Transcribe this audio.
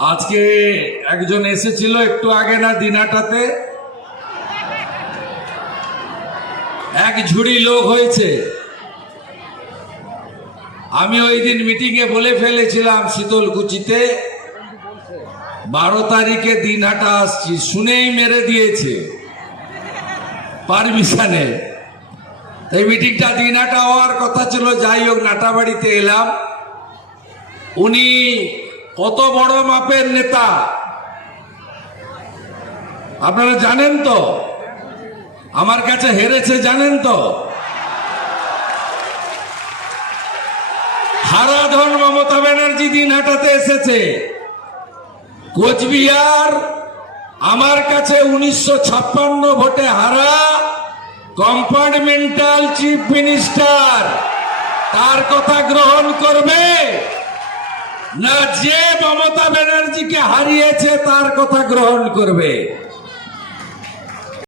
আজকে একজন এসেছিল একটু আগে না দিনাটাতে? এক ঝুড়ি লোক হয়েছে। আমি ওই দিন মিটিংয়ে বলে ফেলেছিলাম শীতলকুচিতে, বারো তারিখে দিন দিনহাটা আসছি, শুনেই মেরে দিয়েছে পারমিশনে। এই মিটিংটা দিন দিনহাটা হওয়ার কথা ছিল, যাই হোক, নাটাবাড়িতে এলাম। উনি কত বড় মাপের নেতা? আপনারা জানেন তো? আমার কাছে হেরেছে, জানেন তো? হারাধন মমতা ব্যানার্জি দিন হাটাতে এসেছে। কোচবিহার আমার কাছে উনিশশো ছাপ্পান্ন ভোটে হারা কম্পার্টমেন্টাল চিফ মিনিস্টার। তার কথা গ্রহণ করবে না যে মমতা ব্যানার্জিকে হারিয়েছে তার কথা গ্রহণ করবে।